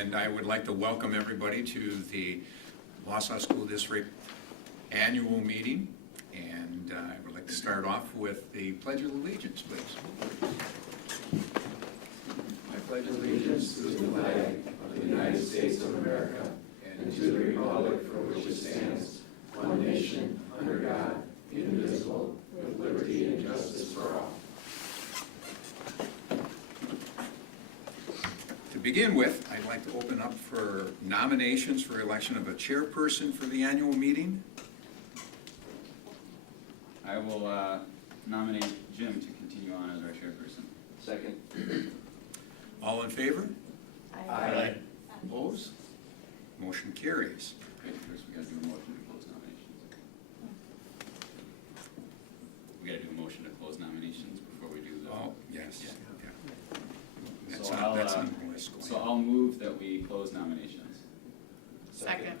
And I would like to welcome everybody to the Wausau School District Annual Meeting. And I would like to start off with the Pledge of Allegiance, please. I pledge allegiance to the flag of the United States of America and to the republic for which it stands, one nation, under God, indivisible, with liberty and justice for all. To begin with, I'd like to open up for nominations for election of a chairperson for the annual meeting. I will nominate Jim to continue on as our chairperson. Second. All in favor? Aye. Opposed? Motion carries. Okay, first we gotta do a motion to close nominations. We gotta do a motion to close nominations before we do the. Oh, yes. Yeah. Yeah. So I'll, That's on the list. So I'll move that we close nominations. Second.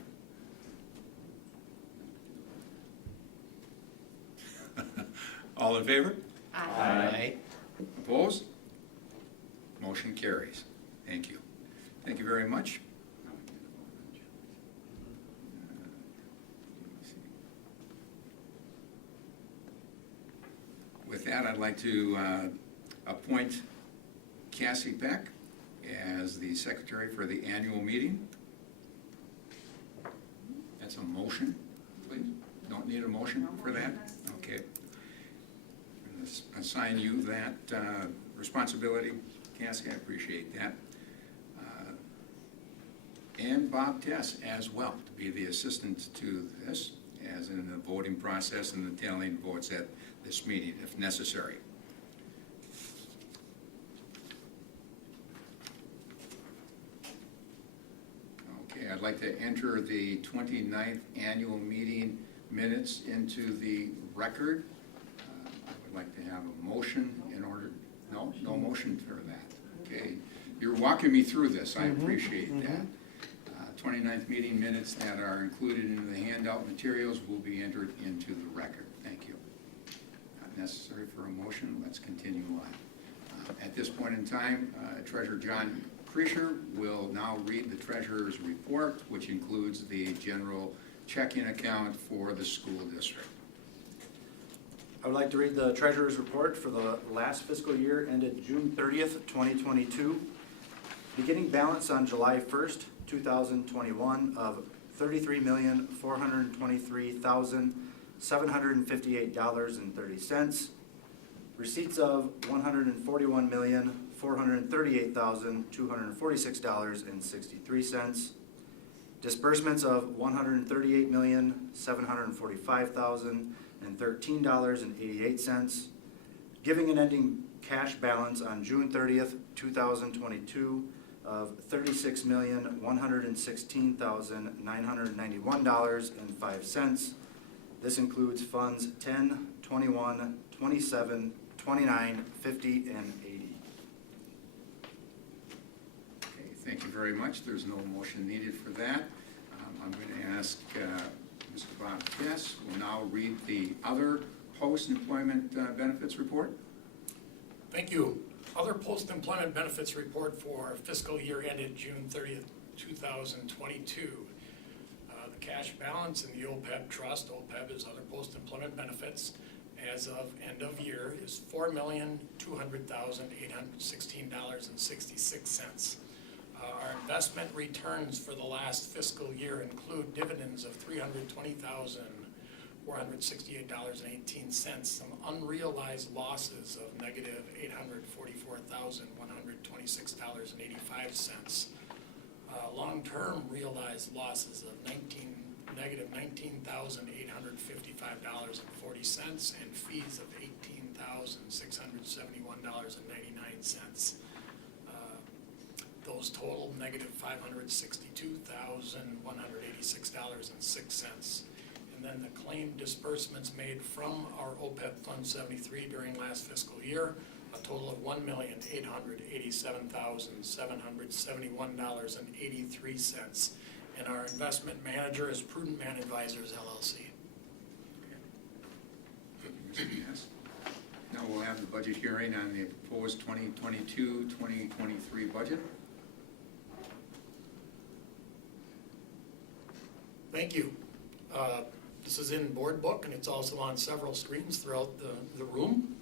All in favor? Aye. Opposed? Motion carries. Thank you. Thank you very much. Now we can do the vote on Jim. With that, I'd like to appoint Cassie Beck as the secretary for the annual meeting. That's a motion, please. Don't need a motion for that? Okay. I'm going to assign you that responsibility, Cassie. I appreciate that. And Bob Tess as well, to be the assistant to this, as in the voting process and the tallying votes at this meeting, if necessary. Okay, I'd like to enter the 29th annual meeting minutes into the record. I would like to have a motion in order, no motion for that. Okay, you're walking me through this, I appreciate that. 29th meeting minutes that are included in the handout materials will be entered into the record. Thank you. Not necessary for a motion. Let's continue on. At this point in time, Treasurer John Kreischer will now read the Treasurer's report, which includes the general checking account for the school district. I would like to read the Treasurer's report for the last fiscal year ended June 30th, 2022. Beginning balance on July 1st, 2021 of $33,423,758.30. Receipts of $141,438,246.63. Disbursements of $138,745,013.88. Giving an ending cash balance on June 30th, 2022 of $36,116,991.05. This includes funds 10, 21, 27, 29, 50, and 80. Okay, thank you very much. There's no motion needed for that. I'm going to ask Mr. Bob Tess will now read the other post-employment benefits report. Thank you. Other post-employment benefits report for fiscal year ended June 30th, 2022. The cash balance in the OPEB trust, OPEB is other post-employment benefits, as of end of year is $4,200,816.66. Our investment returns for the last fiscal year include dividends of $320,468.18, some unrealized losses of negative $844,126.85, long-term realized losses of negative $19,855.40, and fees of $18,671.99. Those total negative $562,186.06. And then the claim disbursements made from our OPEB Fund 73 during last fiscal year, a total of $1,887,771.83. And our investment manager is Prudent Man Advisors, LLC. Thank you, Mr. Tess. Now we'll have the budget hearing on the proposed 2022-2023 budget. Thank you. This is in board book, and it's also on several screens throughout the room.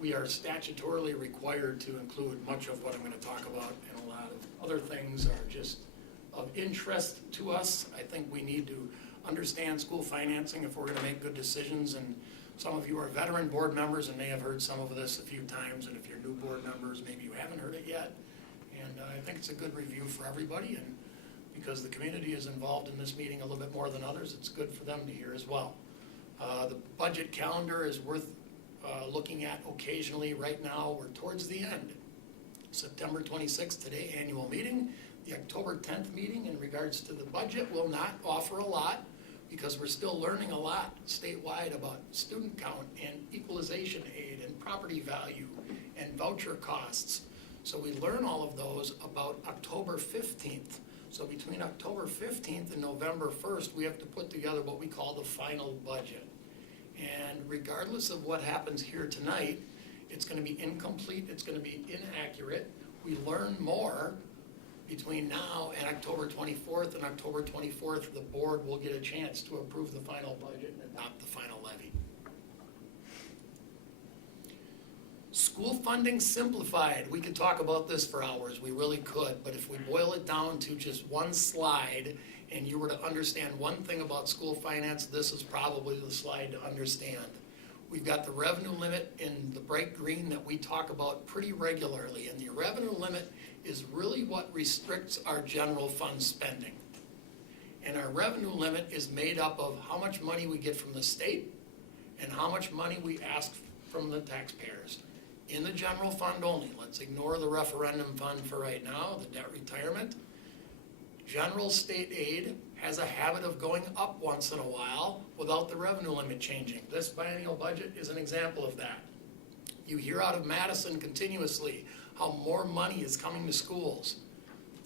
We are statutorily required to include much of what I'm going to talk about, and a lot of other things are just of interest to us. I think we need to understand school financing if we're going to make good decisions, and some of you are veteran board members and may have heard some of this a few times, and if you're new board members, maybe you haven't heard it yet. And I think it's a good review for everybody, and because the community is involved in this meeting a little bit more than others, it's good for them to hear as well. The budget calendar is worth looking at occasionally. Right now, we're towards the end. September 26th, today, annual meeting. The October 10th meeting in regards to the budget will not offer a lot because we're still learning a lot statewide about student count and equalization aid and property value and voucher costs. So we learn all of those about October 15th. So between October 15th and November 1st, we have to put together what we call the final budget. And regardless of what happens here tonight, it's going to be incomplete, it's going to be inaccurate. We learn more between now and October 24th, and October 24th, the board will get a chance to approve the final budget and adopt the final levy. School funding simplified. We could talk about this for hours, we really could, but if we boil it down to just one slide and you were to understand one thing about school finance, this is probably the slide to understand. We've got the revenue limit in the bright green that we talk about pretty regularly, and the revenue limit is really what restricts our general fund spending. And our revenue limit is made up of how much money we get from the state and how much money we ask from the taxpayers. In the general fund only, let's ignore the referendum fund for right now, the debt retirement. General state aid has a habit of going up once in a while without the revenue limit changing. This biennial budget is an example of that. You hear out of Madison continuously how more money is coming to schools.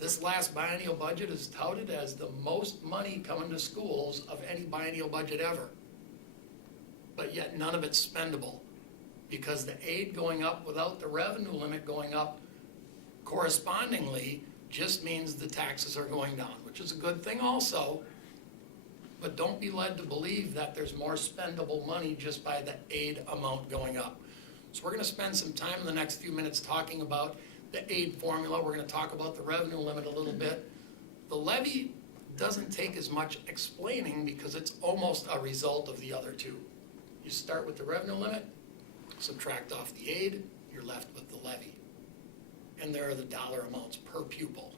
This last biennial budget is touted as the most money coming to schools of any biennial budget ever. But yet none of it's spendable, because the aid going up without the revenue limit going up correspondingly just means the taxes are going down, which is a good thing also. But don't be led to believe that there's more spendable money just by the aid amount going up. So we're going to spend some time in the next few minutes talking about the aid formula. We're going to talk about the revenue limit a little bit. The levy doesn't take as much explaining because it's almost a result of the other two. You start with the revenue limit, subtract off the aid, you're left with the levy. And there are the dollar amounts per pupil.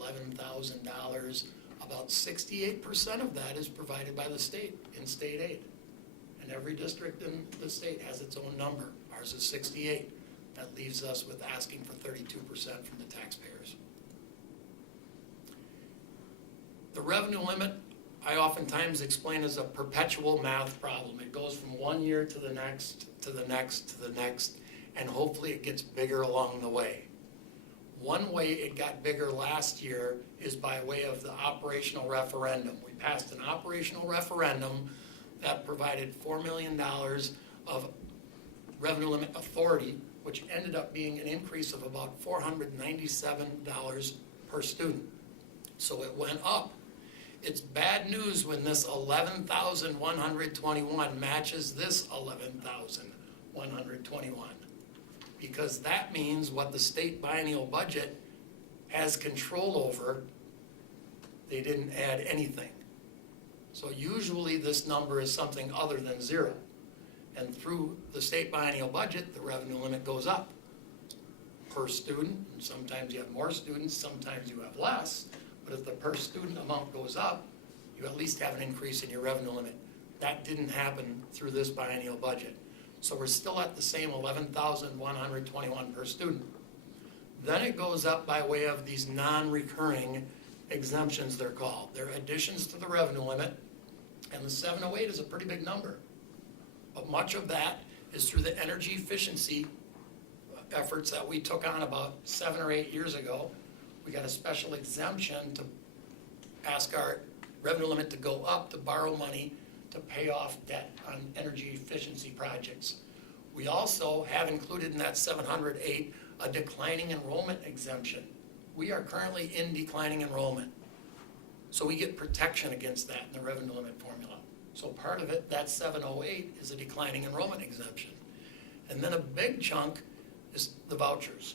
$11,000, about 68% of that is provided by the state in state aid. And every district in the state has its own number. Ours is 68. That leaves us with asking for 32% from the taxpayers. The revenue limit, I oftentimes explain as a perpetual math problem. It goes from one year to the next, to the next, to the next, and hopefully it gets bigger along the way. One way it got bigger last year is by way of the operational referendum. We passed an operational referendum that provided $4 million of revenue limit authority, which ended up being an increase of about $497 per student. So it went up. It's bad news when this 11,121 matches this 11,121, because that means what the state biennial budget has control over, they didn't add anything. So usually this number is something other than zero. And through the state biennial budget, the revenue limit goes up per student. And sometimes you have more students, sometimes you have less. But if the per student amount goes up, you at least have an increase in your revenue limit. That didn't happen through this biennial budget. So we're still at the same 11,121 per student. Then it goes up by way of these non-recurring exemptions, they're called. They're additions to the revenue limit, and the 708 is a pretty big number. But much of that is through the energy efficiency efforts that we took on about 7 or 8 years ago. We got a special exemption to ask our revenue limit to go up to borrow money to pay off debt on energy efficiency projects. We also have included in that 708 a declining enrollment exemption. We are currently in declining enrollment. So we get protection against that in the revenue limit formula. So part of it, that 708, is a declining enrollment exemption. And then a big chunk is the vouchers,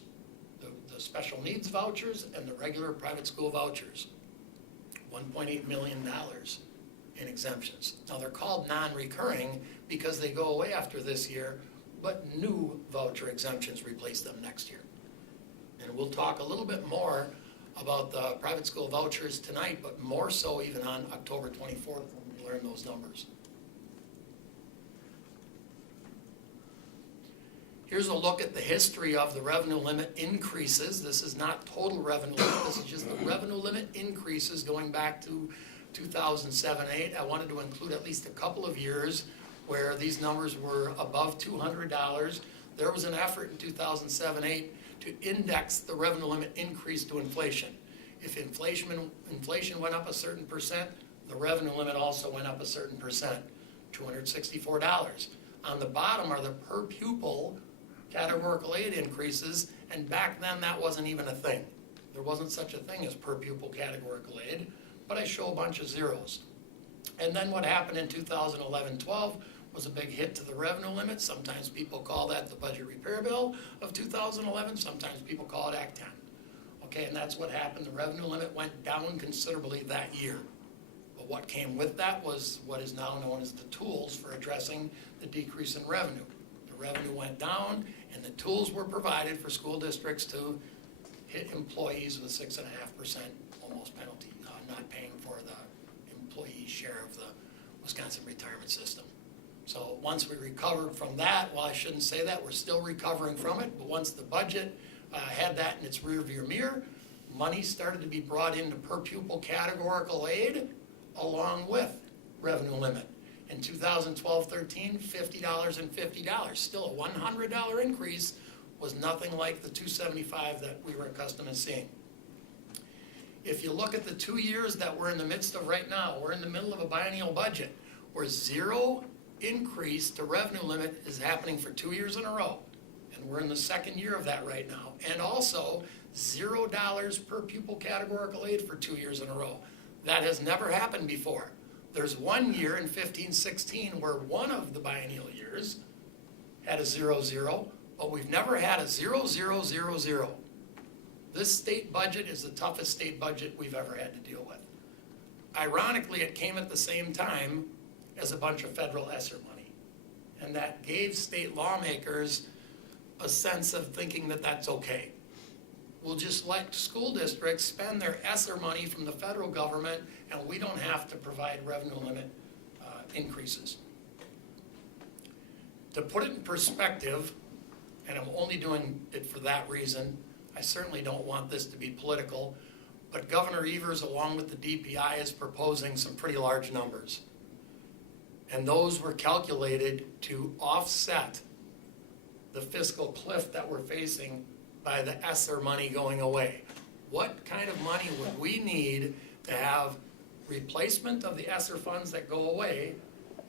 the special needs vouchers and the regular private school vouchers. $1.8 million in exemptions. Now they're called non-recurring because they go away after this year, but new voucher exemptions replace them next year. And we'll talk a little bit more about the private school vouchers tonight, but more so even on October 24th when we learn those numbers. Here's a look at the history of the revenue limit increases. This is not total revenue limit, this is just the revenue limit increases going back to 2007-8. I wanted to include at least a couple of years where these numbers were above $200. There was an effort in 2007-8 to index the revenue limit increase to inflation. If inflation went up a certain percent, the revenue limit also went up a certain percent, $264. On the bottom are the per pupil categorical aid increases, and back then that wasn't even a thing. There wasn't such a thing as per pupil categorical aid, but I show a bunch of zeros. And then what happened in 2011-12 was a big hit to the revenue limit. Sometimes people call that the budget repair bill of 2011, sometimes people call it Act 10. Okay, and that's what happened. The revenue limit went down considerably that year. But what came with that was what is now known as the tools for addressing the decrease in revenue. The revenue went down, and the tools were provided for school districts to hit employees with 6.5% almost penalty, not paying for the employee share of the Wisconsin retirement system. So once we recovered from that, well, I shouldn't say that, we're still recovering from it, but once the budget had that in its rearview mirror, money started to be brought into per pupil categorical aid along with revenue limit. In 2012-13, $50 and $50. Still a $100 increase was nothing like the $275 that we were accustomed to seeing. If you look at the 2 years that we're in the midst of right now, we're in the middle of a biennial budget where zero increase to revenue limit is happening for 2 years in a row. And we're in the second year of that right now. And also $0 per pupil categorical aid for 2 years in a row. That has never happened before. There's 1 year in 15-16 where one of the biennial years had a 0-0, but we've never had a 0-0-0-0. This state budget is the toughest state budget we've ever had to deal with. Ironically, it came at the same time as a bunch of federal ESSER money. And that gave state lawmakers a sense of thinking that that's okay. We'll just let school districts spend their ESSER money from the federal government, and we don't have to provide revenue limit increases. To put it in perspective, and I'm only doing it for that reason, I certainly don't want this to be political, but Governor Evers, along with the DPI, is proposing some pretty large numbers. And those were calculated to offset the fiscal cliff that we're facing by the ESSER money going away. What kind of money would we need to have replacement of the ESSER funds that go away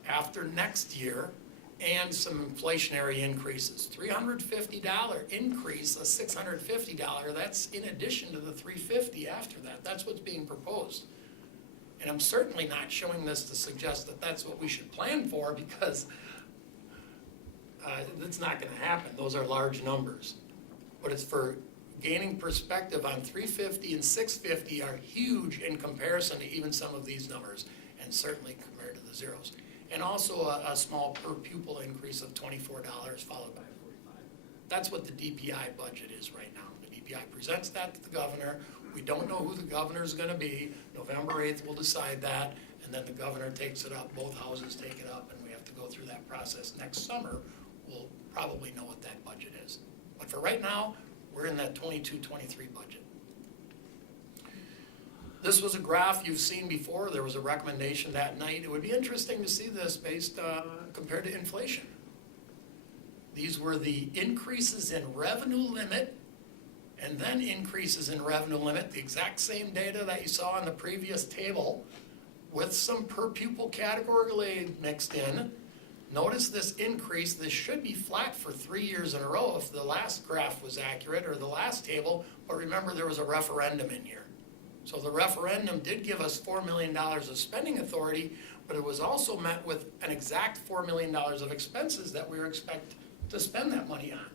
after next year and some inflationary increases? $350 increase, a $650, that's in addition to the $350 after that. That's what's being proposed. And I'm certainly not showing this to suggest that that's what we should plan for, because it's not going to happen. Those are large numbers. But it's for gaining perspective on $350 and $650 are huge in comparison to even some of these numbers, and certainly compared to the zeros. And also a small per pupil increase of $24 followed by $45. That's what the DPI budget is right now. The DPI presents that to the governor. We don't know who the governor is going to be. November 8th we'll decide that, and then the governor takes it up, both houses take it up, and we have to go through that process. Next summer, we'll probably know what that budget is. But for right now, we're in that 22-23 budget. This was a graph you've seen before. There was a recommendation that night. It would be interesting to see this based compared to inflation. These were the increases in revenue limit and then increases in revenue limit, the exact same data that you saw in the previous table with some per pupil categorical aid mixed in. Notice this increase. This should be flat for 3 years in a row if the last graph was accurate or the last table, but remember there was a referendum in here. So the referendum did give us $4 million of spending authority, but it was also met with an exact $4 million of expenses that we were expected to spend that money on.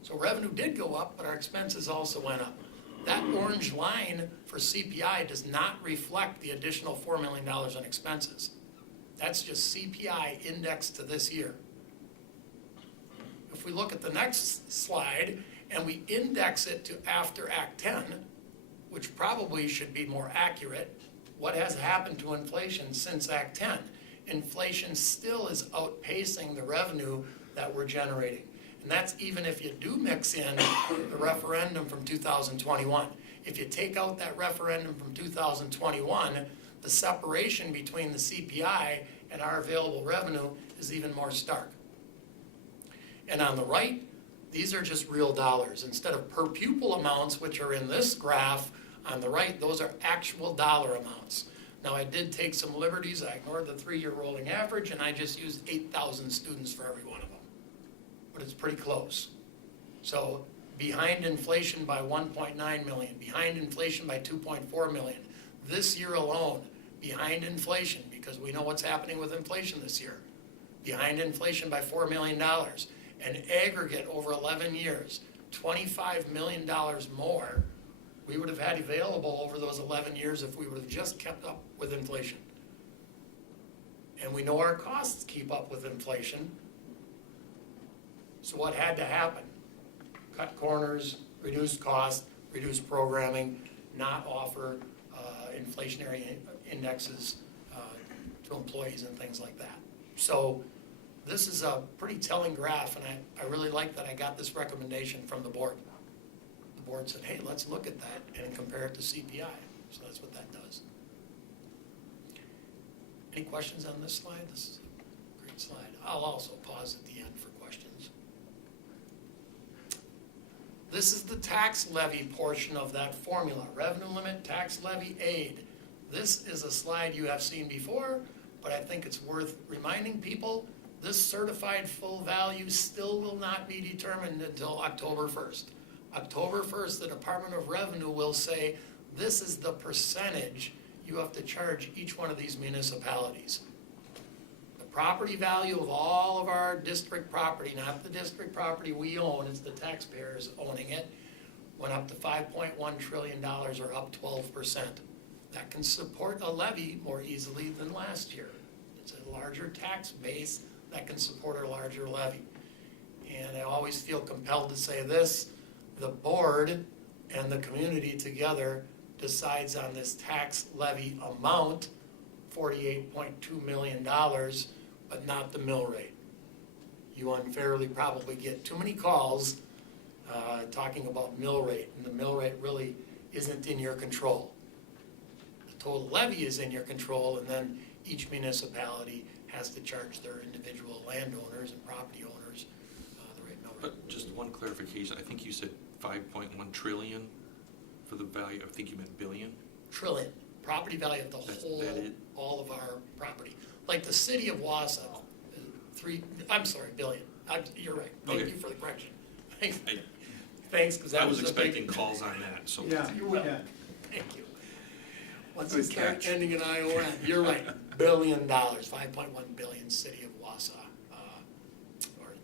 So revenue did go up, but our expenses also went up. That orange line for CPI does not reflect the additional $4 million in expenses. That's just CPI indexed to this year. If we look at the next slide and we index it to after Act 10, which probably should be more accurate, what has happened to inflation since Act 10? Inflation still is outpacing the revenue that we're generating. And that's even if you do mix in the referendum from 2021. If you take out that referendum from 2021, the separation between the CPI and our available revenue is even more stark. And on the right, these are just real dollars. Instead of per pupil amounts, which are in this graph on the right, those are actual dollar amounts. Now, I did take some liberties. I ignored the 3-year rolling average, and I just used 8,000 students for every one of them. But it's pretty close. So behind inflation by 1.9 million, behind inflation by 2.4 million. This year alone, behind inflation, because we know what's happening with inflation this year, behind inflation by $4 million. An aggregate over 11 years, $25 million more we would have had available over those 11 years if we would have just kept up with inflation. And we know our costs keep up with inflation. So what had to happen? Cut corners, reduce costs, reduce programming, not offer inflationary indexes to employees and things like that. So this is a pretty telling graph, and I really like that I got this recommendation from the board. The board said, hey, let's look at that and compare it to CPI. So that's what that does. Any questions on this slide? This is a great slide. I'll also pause at the end for questions. This is the tax levy portion of that formula. Revenue limit, tax levy, aid. This is a slide you have seen before, but I think it's worth reminding people. This certified full value still will not be determined until October 1st. October 1st, the Department of Revenue will say, this is the percentage you have to charge each one of these municipalities. The property value of all of our district property, not the district property we own, it's the taxpayers owning it, went up to $5.1 trillion, or up 12%. That can support a levy more easily than last year. It's a larger tax base that can support a larger levy. And I always feel compelled to say this, the board and the community together decides on this tax levy amount, $48.2 million, but not the mill rate. You unfairly probably get too many calls talking about mill rate, and the mill rate really isn't in your control. The total levy is in your control, and then each municipality has to charge their individual landowners and property owners the right mill rate. But just one clarification, I think you said 5.1 trillion for the value, I think you meant billion? Trillion, property value of the whole, all of our property. Like the city of Wausau, billion. You're right, thank Okay. you for the correction. Thanks, because that I was a expecting big, calls on that, so. Yeah, You will. yeah. Thank you. Once Good it starts catch. ending in ION, you're right, $1 billion, 5.1 billion, city of Wausau, or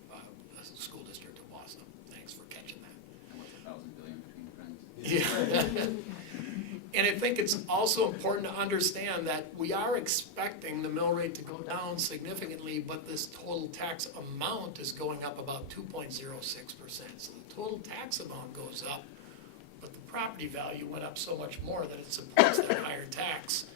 school district of Wausau. Thanks for catching that. And what's 1,000 billion between friends? Yeah. And I think it's also important to understand that we are expecting the mill rate to go down significantly, but this total tax amount is going up about 2.06%. So the total tax amount goes up, but the property value went up so much more that it supports that higher tax.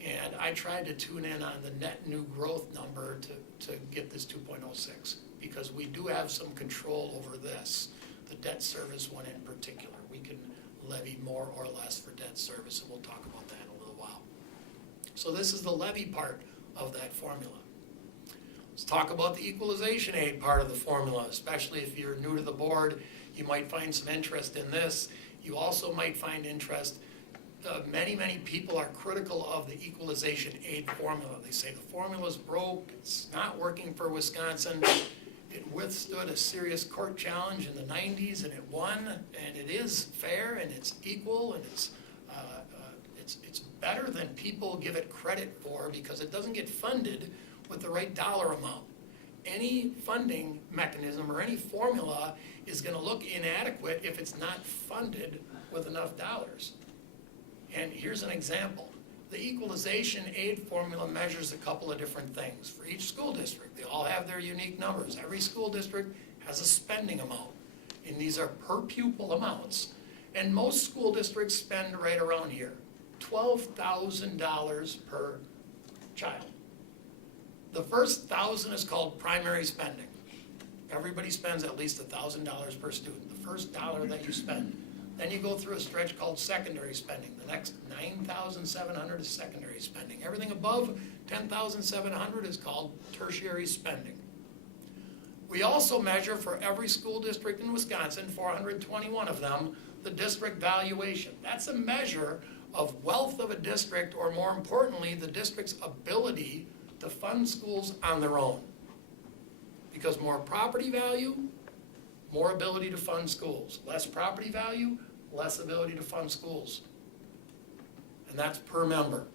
And I tried to tune in on the net new growth number to get this 2.06, because we do have some control over this, the debt service one in particular. We can levy more or less for debt service, and we'll talk about that in a little while. So this is the levy part of that formula. Let's talk about the equalization aid part of the formula, especially if you're new to the board. You might find some interest in this. You also might find interest, many people are critical of the equalization aid formula. They say the formula's broke, it's not working for Wisconsin. It withstood a serious court challenge in the 90s, and it won, and it is fair, and it's equal, and It's better than people give it credit for because it doesn't get funded with the right dollar amount. Any funding mechanism or any formula is gonna look inadequate if it's not funded with enough dollars. And here's an example. The Equalization Aid Formula measures a couple of different things for each school district. They all have their unique numbers. Every school district has a spending amount, and these are per pupil amounts. And most school districts spend right around here, $12,000 per child. The first 1,000 is called primary spending. Everybody spends at least $1,000 per student, the first dollar that you spend. Then you go through a stretch called secondary spending. The next 9,700 is secondary spending. Everything above 10,700 is called tertiary spending. We also measure for every school district in Wisconsin, 421 of them, the district valuation. That's a measure of wealth of a district, or more importantly, the district's ability to fund schools on their own. Because more property value, more ability to fund schools. Less property value, less ability to fund schools. And that's per member.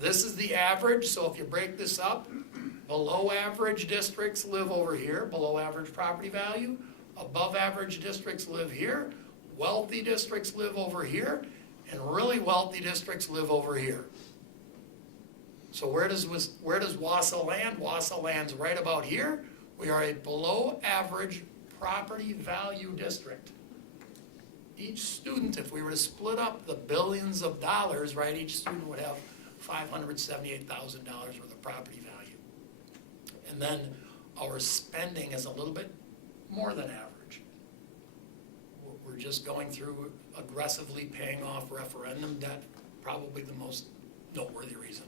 This is the average, so if you break this up, below average districts live over here, below average property value. Above average districts live here. Wealthy districts live over here. And really wealthy districts live over here. So where does Wausau land? Wausau lands right about here. We are a below average property value district. Each student, if we were to split up the billions of dollars, right, each student would have $578,000 worth of property value. And then our spending is a little bit more than average. We're just going through aggressively paying off referendum debt, probably the most noteworthy reason.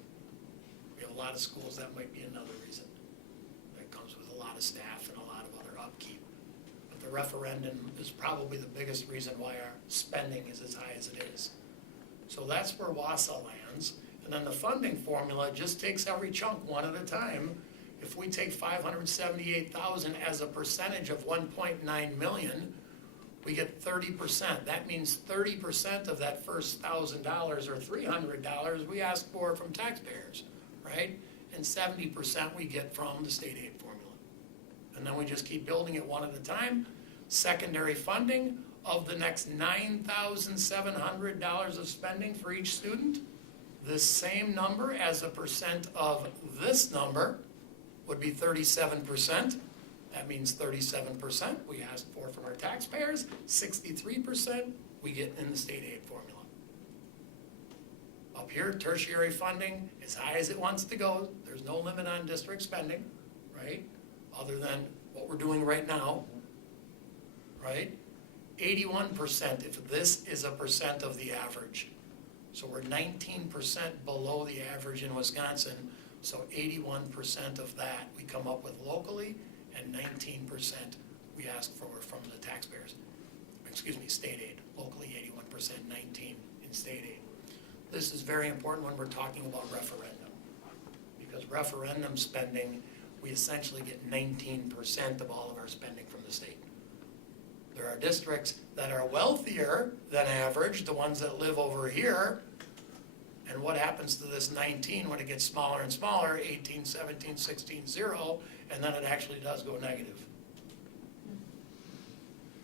We have a lot of schools, that might be another reason. That comes with a lot of staff and a lot of other upkeep. But the referendum is probably the biggest reason why our spending is as high as it is. So that's where Wausau lands. And then the funding formula just takes every chunk one at a time. If we take 578,000 as a percentage of 1.9 million, we get 30%. That means 30% of that first $1,000 or $300 we ask for from taxpayers, right? And 70% we get from the state aid formula. And then we just keep building it one at a time. Secondary funding of the next $9,700 of spending for each student, this same number as a percent of this number would be 37%. That means 37% we ask for from our taxpayers, 63% we get in the state aid formula. Up here, tertiary funding, as high as it wants to go. There's no limit on district spending, right? Other than what we're doing right now, right? 81% if this is a percent of the average. So we're 19% below the average in Wisconsin, so 81% of that we come up with locally, and 19% we ask for from the taxpayers. Excuse me, state aid. Locally 81%, 19% in state aid. This is very important when we're talking about referendum, because referendum spending, we essentially get 19% of all of our spending from the state. There are districts that are wealthier than average, the ones that live over here. And what happens to this 19 when it gets smaller and smaller, 18, 17, 16, 0, and then it actually does go negative.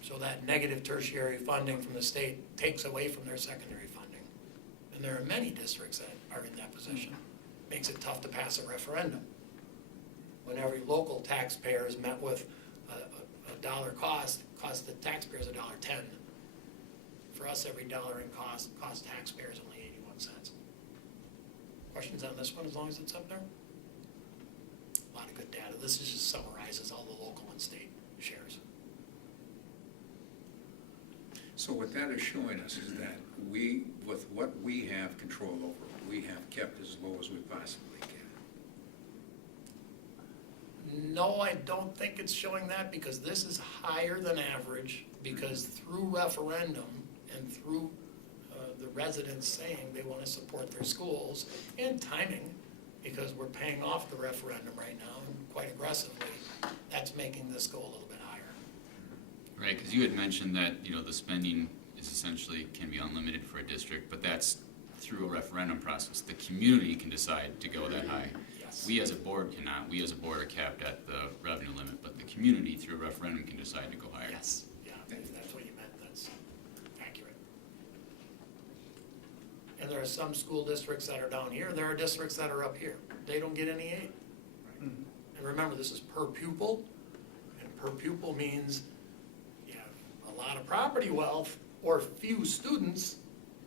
So that negative tertiary funding from the state takes away from their secondary funding. And there are many districts that are in that position. Makes it tough to pass a referendum. When every local taxpayer is met with a dollar costs the taxpayers $1.10. For us, every dollar in cost taxpayers only 81 cents. Questions on this one as long as it's up there? A lot of good data. This just summarizes all the local and state shares. So what that is showing us is that we, with what we have control over, we have kept as low as we possibly can. No, I don't think it's showing that, because this is higher than average, because through referendum and through the residents saying they want to support their schools, and timing, because we're paying off the referendum right now quite aggressively, that's making this go a little bit higher. Right, because you had mentioned that, the spending is essentially can be unlimited for a district, but that's through a referendum process. The community can decide to go that high. Yes. We as a board cannot. We as a board are capped at the revenue limit, but the community through a referendum can decide to go higher. Yes, yeah, if that's what you meant, that's accurate. And there are some school districts that are down here, there are districts that are up here. They don't get any aid. And remember, this is per pupil, and per pupil means you have a lot of property wealth or few students,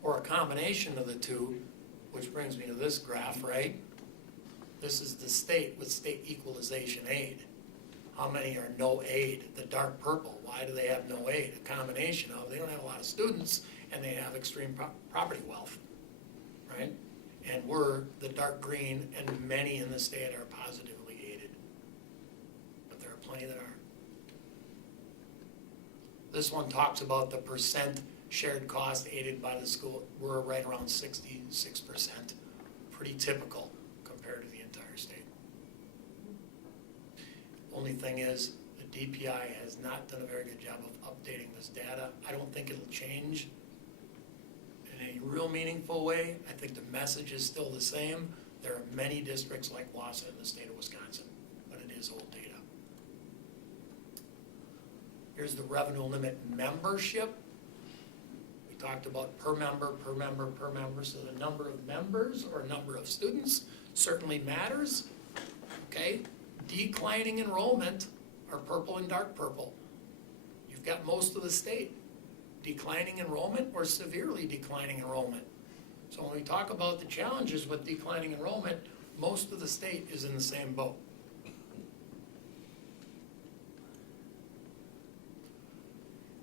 or a combination of the two, which brings me to this graph, right? This is the state with state equalization aid. How many are no aid? The dark purple, why do they have no aid? A combination of, they don't have a lot of students and they have extreme property wealth, right? And we're the dark green, and many in the state are positively aided. But there are plenty that aren't. This one talks about the percent shared cost aided by the school. We're right around 66%. Pretty typical compared to the entire state. Only thing is, the DPI has not done a very good job of updating this data. I don't think it'll change in any real meaningful way. I think the message is still the same. There are many districts like Wausau in the state of Wisconsin, but it is old data. Here's the revenue limit membership. We talked about per member, per member, per member. So the number of members or number of students certainly matters, okay? Declining enrollment are purple and dark purple. You've got most of the state. Declining enrollment or severely declining enrollment. So when we talk about the challenges with declining enrollment, most of the state is in the same boat.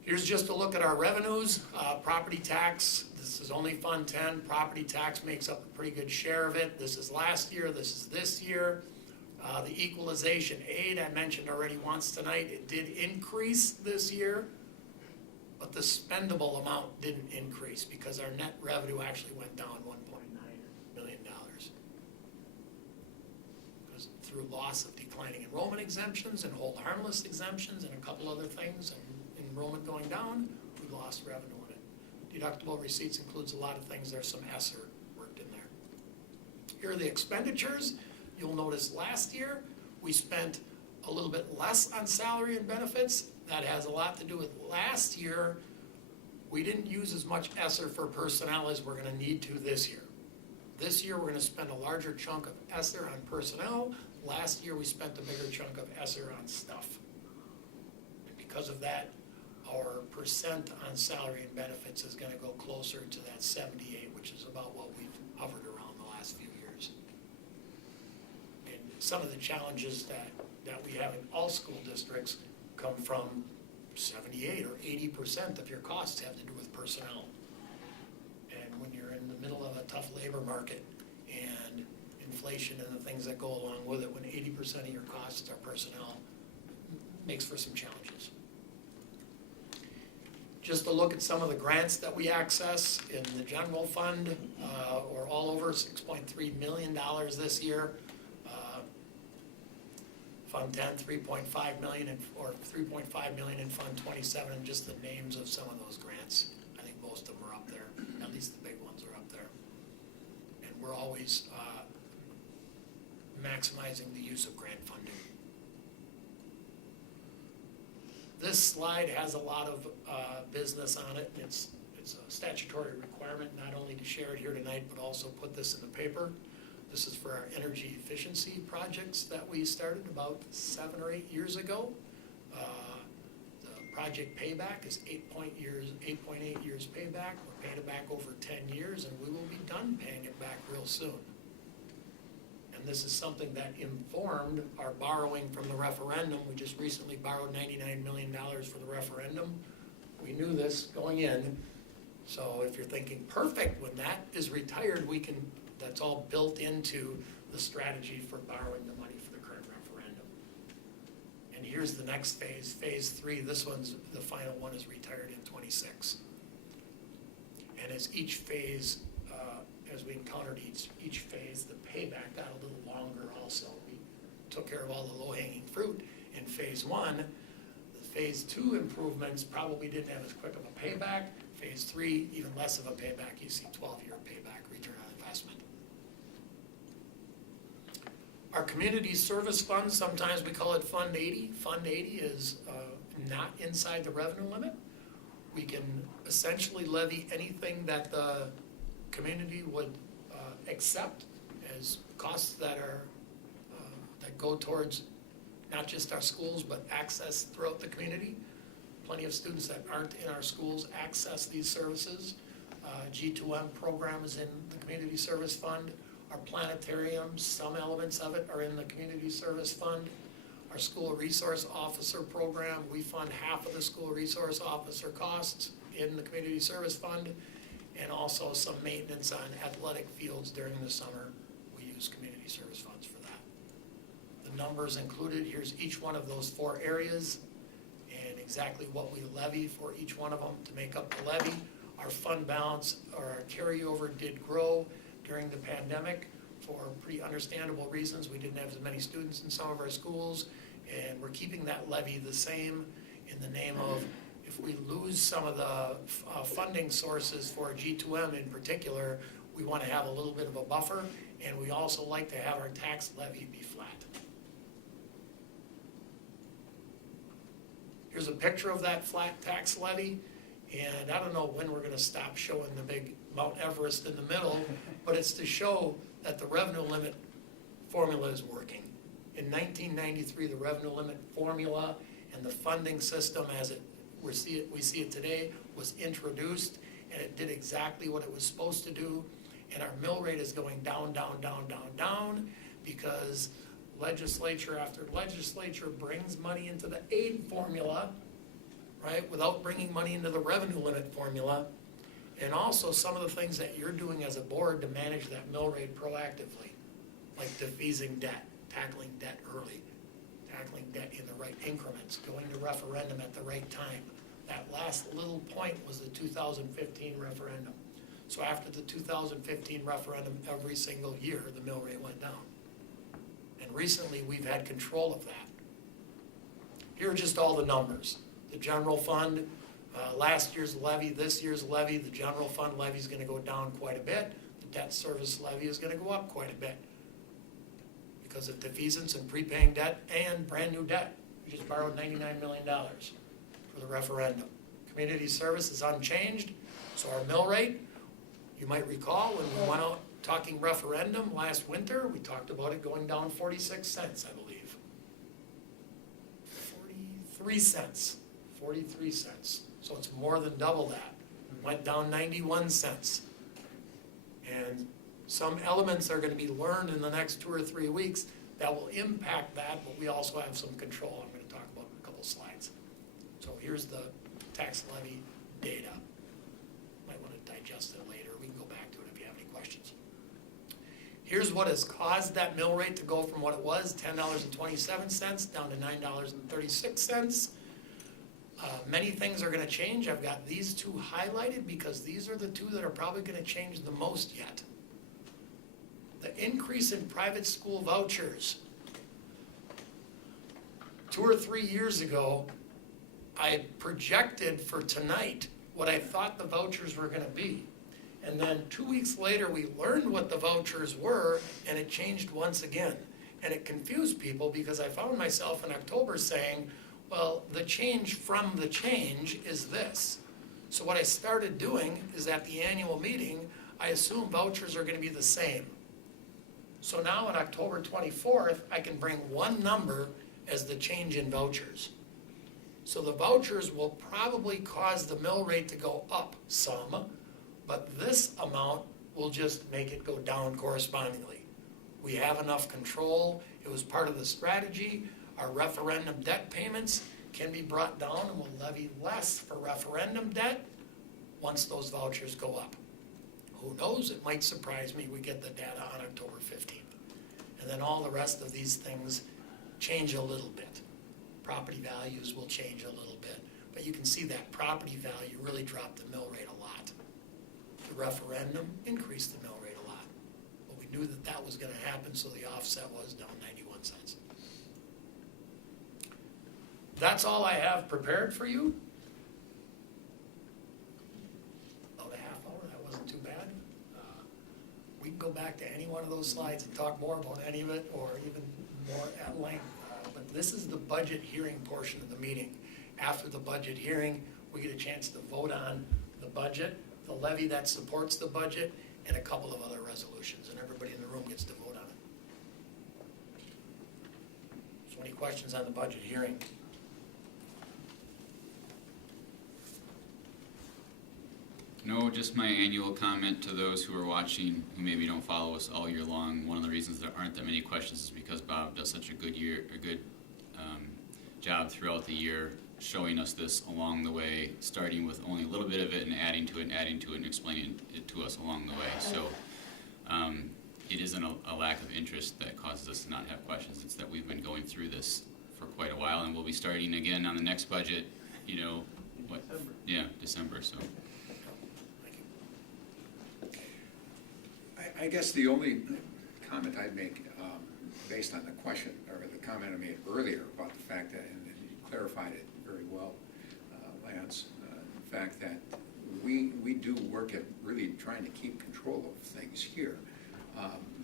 Here's just a look at our revenues. Property tax, this is only Fund 10. Property tax makes up a pretty good share of it. This is last year, this is this year. The equalization aid I mentioned already once tonight, it did increase this year, but the spendable amount didn't increase because our net revenue actually went down $1.9 million. Because through loss of declining enrollment exemptions and hold harmless exemptions and a couple other things, and enrollment going down, we lost revenue in it. Deductible receipts includes a lot of things. There's some ESSER worked in there. Here are the expenditures. You'll notice last year we spent a little bit less on salary and benefits. That has a lot to do with last year we didn't use as much ESSER for personnel as we're going to need to this year. This year we're going to spend a larger chunk of ESSER on personnel. Last year we spent a bigger chunk of ESSER on stuff. And because of that, our percent on salary and benefits is going to go closer to that 78, which is about what we've hovered around the last few years. And some of the challenges that we have in all school districts come from 78 or 80% of your costs have to do with personnel. And when you're in the middle of a tough labor market and inflation and the things that go along with it, when 80% of your costs are personnel, makes for some challenges. Just to look at some of the grants that we access in the general fund, we're all over $6.3 million this year. Fund 10, 3.5 million, or 3.5 million in Fund 27, and just the names of some of those grants. I think most of them are up there, at least the big ones are up there. And we're always maximizing the use of grant funding. This slide has a lot of business on it. It's a statutory requirement not only to share it here tonight, but also put this in the paper. This is for our energy efficiency projects that we started about 7 or 8 years ago. The project payback is 8.8 years payback. We're paying it back over 10 years, and we will be done paying it back real soon. And this is something that informed our borrowing from the referendum. We just recently borrowed $99 million for the referendum. We knew this going in. So if you're thinking, perfect, when that is retired, that's all built into the strategy for borrowing the money for the current referendum. And here's the next phase, phase 3. This one's, the final one is retired in 26. And as each phase, as we encountered each phase, the payback got a little longer also. We took care of all the low-hanging fruit in phase 1. The phase 2 improvements probably didn't have as quick of a payback. Phase 3, even less of a payback. You see 12-year payback, return Our community service fund, sometimes we call it Fund 80. Fund 80 is not inside the revenue limit. We can essentially levy anything that the community would accept as costs that are, that go towards not just our schools, but access throughout the community. Plenty of students that aren't in our schools access these services. G2M program is in the community service fund. Our planetarium, some elements of it are in the community service fund. Our school resource officer program, we fund half of the school resource officer costs in the community service fund, and also some maintenance on athletic fields during the summer. We use community service funds for that. The numbers included, here's each one of those 4 areas and exactly what we levy for each one of them to make up the levy. Our fund balance, or our carryover, did grow during the pandemic for pretty understandable reasons. We didn't have as many students in some of our schools, and we're keeping that levy the same in the name of, if we lose some of the funding sources for G2M in particular, we want to have a little bit of a buffer, and we also like to have our tax levy be flat. Here's a picture of that flat tax levy, and I don't know when we're going to stop showing the big Mount Everest in the middle, but it's to show that the revenue limit formula is working. In 1993, the revenue limit formula and the funding system as we see it today was introduced, and it did exactly what it was supposed to do. And our mill rate is going down, down, down, down, down, because legislature after legislature brings money into the aid formula, right, without bringing money into the revenue limit formula. And also some of the things that you're doing as a board to manage that mill rate proactively, like defeasing debt, tackling debt early, tackling debt in the right increments, going to referendum at the right time. That last little point was the 2015 referendum. So after the 2015 referendum, every single year, the mill rate went down. And recently, we've had control of that. Here are just all the numbers. The general fund, last year's levy, this year's levy, the general fund levy is going to go down quite a bit. The debt service levy is going to go up quite a bit because of defeasance and prepaying debt and brand new debt. We just borrowed $99 million for the referendum. Community service is unchanged, so our mill rate, you might recall when we went out talking referendum last winter, we talked about it going down 46 cents, I believe. 43 cents. 43 cents. So it's more than double that. Went down 91 cents. And some elements are going to be learned in the next 2 or 3 weeks that will impact that, but we also have some control I'm going to talk about in a couple slides. So here's the tax levy data. Might want to digest it later. We can go back to it if you have any questions. Here's what has caused that mill rate to go from what it was, $10.27 down to $9.36. Many things are going to change. I've got these 2 highlighted because these are the 2 that are probably going to change the most yet. The increase in private school vouchers. 2 or 3 years ago, I projected for tonight what I thought the vouchers were going to be. And then 2 weeks later, we learned what the vouchers were, and it changed once again. And it confused people because I found myself in October saying, well, the change from the change is this. So what I started doing is at the annual meeting, I assume vouchers are going to be the same. So now on October 24th, I can bring one number as the change in vouchers. So the vouchers will probably cause the mill rate to go up some, but this amount will just make it go down correspondingly. We have enough control. It was part of the strategy. Our referendum debt payments can be brought down, and we'll levy less for referendum debt once those vouchers go up. Who knows? It might surprise me. We get the data on October 15th. And then all the rest of these things change a little bit. Property values will change a little bit. But you can see that property value really dropped the mill rate a lot. The referendum increased the mill rate a lot. But we knew that that was going to happen, so the offset was down 91 cents. That's all I have prepared for you. About a half hour, that wasn't too bad. We can go back to any one of those slides and talk more about any of it, or even more at length. But this is the budget hearing portion of the meeting. After the budget hearing, we get a chance to vote on the budget, the levy that supports the budget, and a couple of other resolutions, and everybody in the room gets to vote on it. So any questions on the budget hearing? No, just my annual comment to those who are watching who maybe don't follow us all year long. One of the reasons there aren't that many questions is because Bob does such a good job throughout the year, showing us this along the way, starting with only a little bit of it and adding to it and explaining it to us along the way. So it isn't a lack of interest that causes us to not have questions. It's that we've been going through this for quite a while, and we'll be starting again on the next budget, December, so. I guess the only comment I'd make, based on the question, or the comment I made earlier about the fact that, and you clarified it very well, Lance, the fact that we do work at really trying to keep control of things here.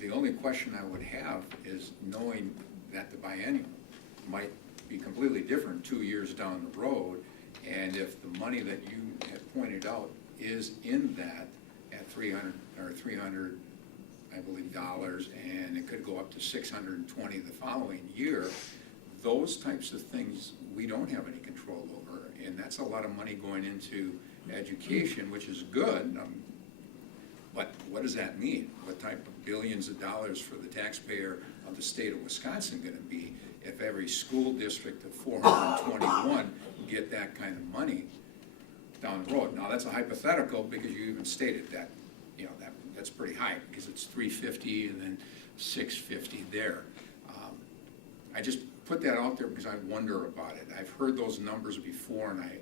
The only question I would have is knowing that the biennial might be completely different 2 years down the road, and if the money that you had pointed out is in that at 300, I believe, dollars, and it could go up to 620 the following year, those types of things we don't have any control over, and that's a lot of money going into education, which is good. But what does that mean? What type of billions of dollars for the taxpayer of the state of Wisconsin going to be if every school district of 421 get that kind of money down the road? Now, that's a hypothetical, because you even stated that, that's pretty high, because it's 350 and then 650 there. I just put that out there because I wonder about it. I've heard those numbers before, and I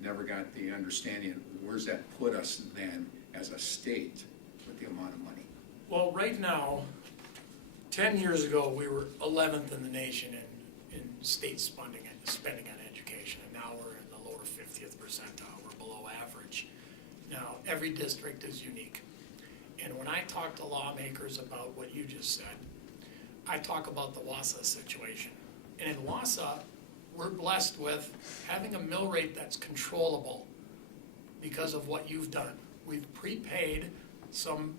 never got the understanding of where's that put us then as a state with the amount of money. Well, right now, 10 years ago, we were 11th in the nation in state spending on education, and now we're in the lower 50th percentile. We're below average. Now, every district is unique. And when I talk to lawmakers about what you just said, I talk about the Wausau situation. And in Wausau, we're blessed with having a mill rate that's controllable because of what you've done. We've prepaid some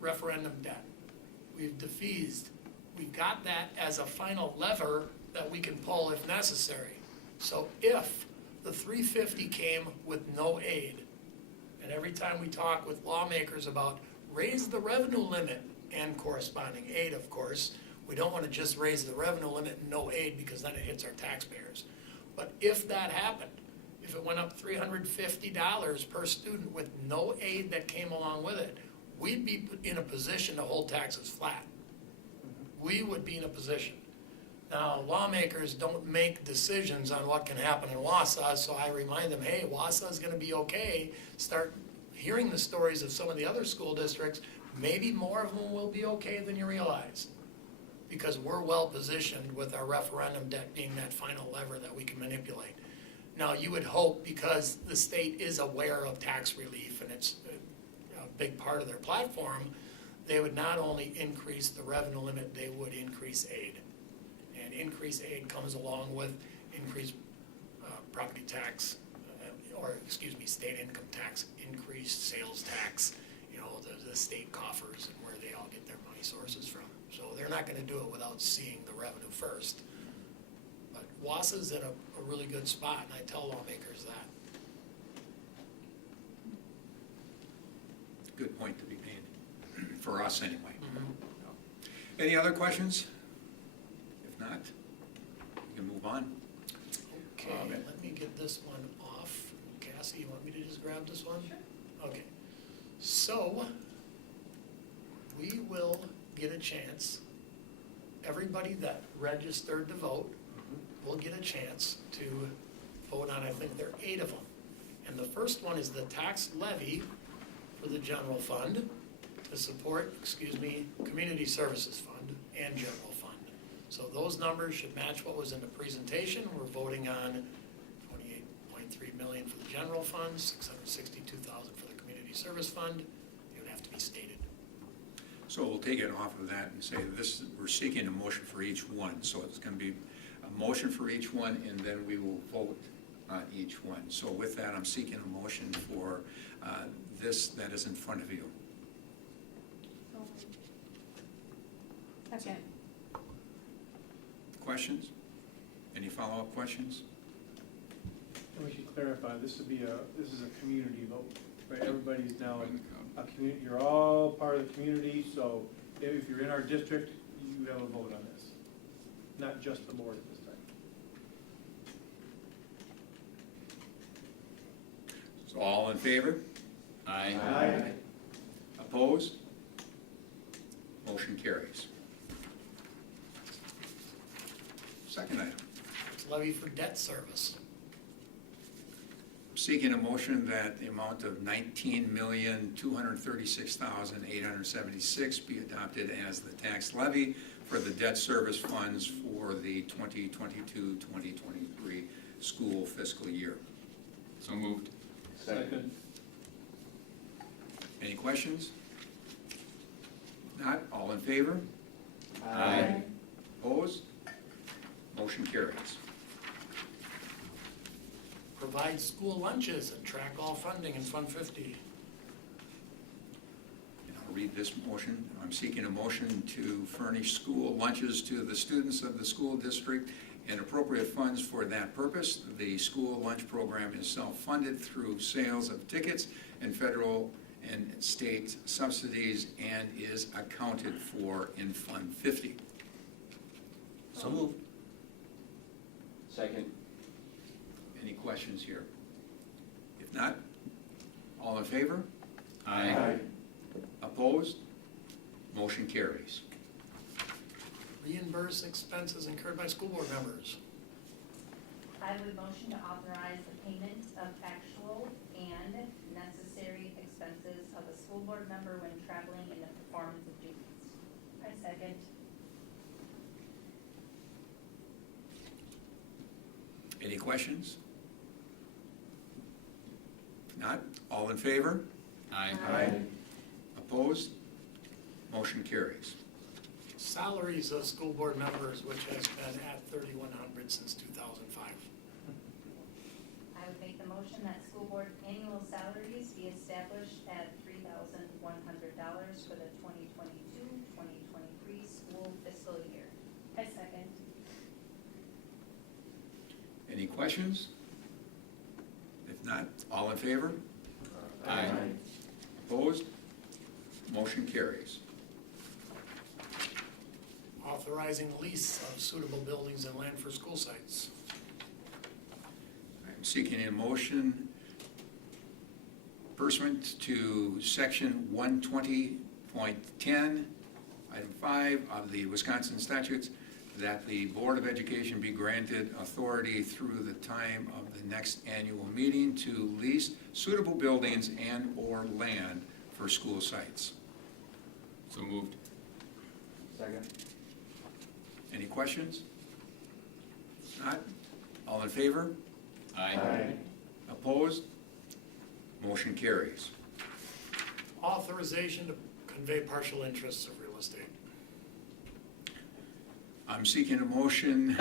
referendum debt. We've defeased. We've got that as a final lever that we can pull if necessary. So if the 350 came with no aid, and every time we talk with lawmakers about raise the revenue limit and corresponding aid, of course, we don't want to just raise the revenue limit and no aid, because then it hits our taxpayers. But if that happened, if it went up $350 per student with no aid that came along with it, we'd be in a position to hold taxes flat. We would be in a position. Now, lawmakers don't make decisions on what can happen in Wausau, so I remind them, hey, Wausau is going to be okay. Start hearing the stories of some of the other school districts. Maybe more of them will be okay than you realize, because we're well positioned with our referendum debt being that final lever that we can manipulate. Now, you would hope, because the state is aware of tax relief and it's a big part of their platform, they would not only increase the revenue limit, they would increase aid. And increased aid comes along with increased property tax, state income tax, increased sales tax, the state coffers and where they all get their money sources from. So they're not going to do it without seeing the revenue first. But Wausau's in a really good spot, and I tell lawmakers that. Good point to be made, for us anyway. Any other questions? If not, we can move on. Okay, let me get this one off. Cassie, you want me to just grab this one? Sure. Okay. So, we will get a chance. Everybody that registered to vote will get a chance to vote on, I think there are 8 of them. And the first one is the tax levy for the general fund to support, community services fund and general fund. So those numbers should match what was in the presentation. We're voting on $28.3 million for the general fund, $662,000 for the community service fund. It would have to be stated. So we'll take it off of that and say this, we're seeking a motion for each one. So it's going to be a motion for each one, and then we will vote on each one. So with that, I'm seeking a motion for this that is in front of you. Second. Questions? Any follow-up questions? And we should clarify, this is a community vote, right? Everybody's now a community, you're all part of the community, so if you're in our district, you have a vote on this. Not just the board at this time. So all in favor? Aye. Opposed? Motion carries. Second item. Levy for debt service. Seeking a motion that the amount of $19,236,876 be adopted as the tax levy for the debt service funds for the 2022-2023 school fiscal year. So moved. Second. Any questions? Not, all in favor? Aye. Opposed? Motion carries. Provide school lunches and track all funding in Fund 50. And I'll read this motion. I'm seeking a motion to furnish school lunches to the students of the school district and appropriate funds for that purpose. The school lunch program is self-funded through sales of tickets and federal and state subsidies and is accounted for in Fund 50. So moved. Second. Any questions here? If not, all in favor? Aye. Opposed? Motion carries. Reimburse expenses incurred by school board members. I would motion to authorize the payment of actual and necessary expenses of a school board member when traveling in the performance of duties. I second. Any questions? If not, all in favor? Aye. Opposed? Motion carries. Salaries of school board members, which has been at 3,100 since 2005. I would make the motion that school board annual salaries be established at $3,100 for the 2022-2023 school fiscal year. I second. Any questions? If not, all in favor? Aye. Opposed? Motion carries. Authorizing lease of suitable buildings and land for school sites. I'm seeking a motion pursuant to section 120.10, item 5 of the Wisconsin statutes, that the Board of Education be granted authority through the time of the next annual meeting to lease suitable buildings and/or land for school sites. So moved. Second. Any questions? If not, all in favor? Aye. Opposed? Motion carries. Authorization to convey partial interests of real estate. I'm seeking a motion,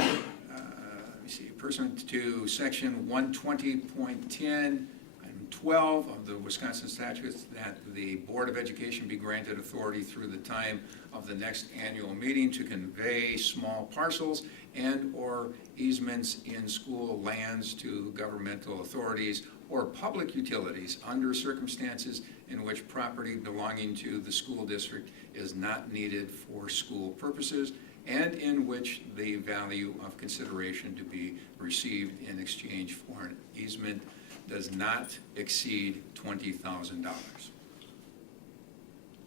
pursuant to section 120.10, item 12 of the Wisconsin statutes, that the Board of Education be granted authority through the time of the next annual meeting to convey small parcels and/or easements in school lands to governmental authorities or public utilities under circumstances in which property belonging to the school district is not needed for school purposes, and in which the value of consideration to be received in exchange for an easement does not exceed $20,000.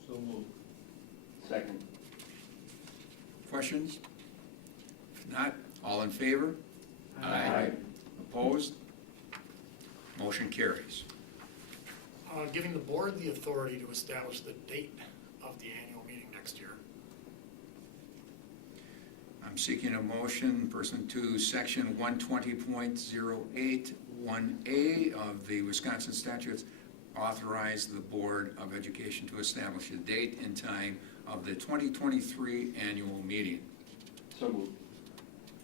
So moved. Second. Questions? If not, all in favor? Aye. Opposed? Motion carries. Giving the board the authority to establish the date of the annual meeting next year. I'm seeking a motion pursuant to section 120.081A of the Wisconsin statutes, authorize the Board of Education to establish a date and time of the 2023 annual meeting. So moved.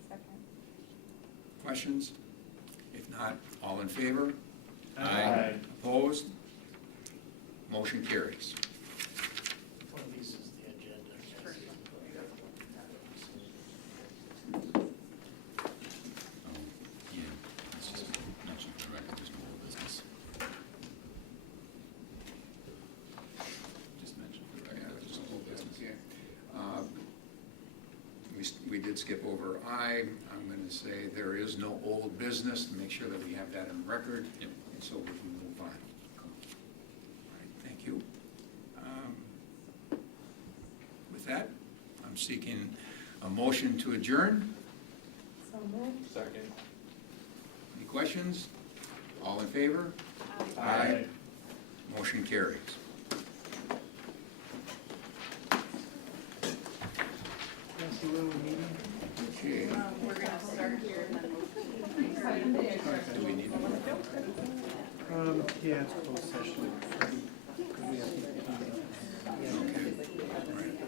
Second. Questions? If not, all in favor? Aye. Opposed? Motion carries. One of these is the agenda. Oh, yeah, let's just mention for the record, there's no old business. Just mention for the record, there's no old business. We did skip over I. I'm going to say there is no old business, to make sure that we have that in record. Yep. And so we can move on. All right, thank you. With that, I'm seeking a motion to adjourn. So moved. Second. Any questions? All in favor? Motion carries. That's the little meeting. Okay. We're gonna start here and then Do we need to? Yeah, it's closed session.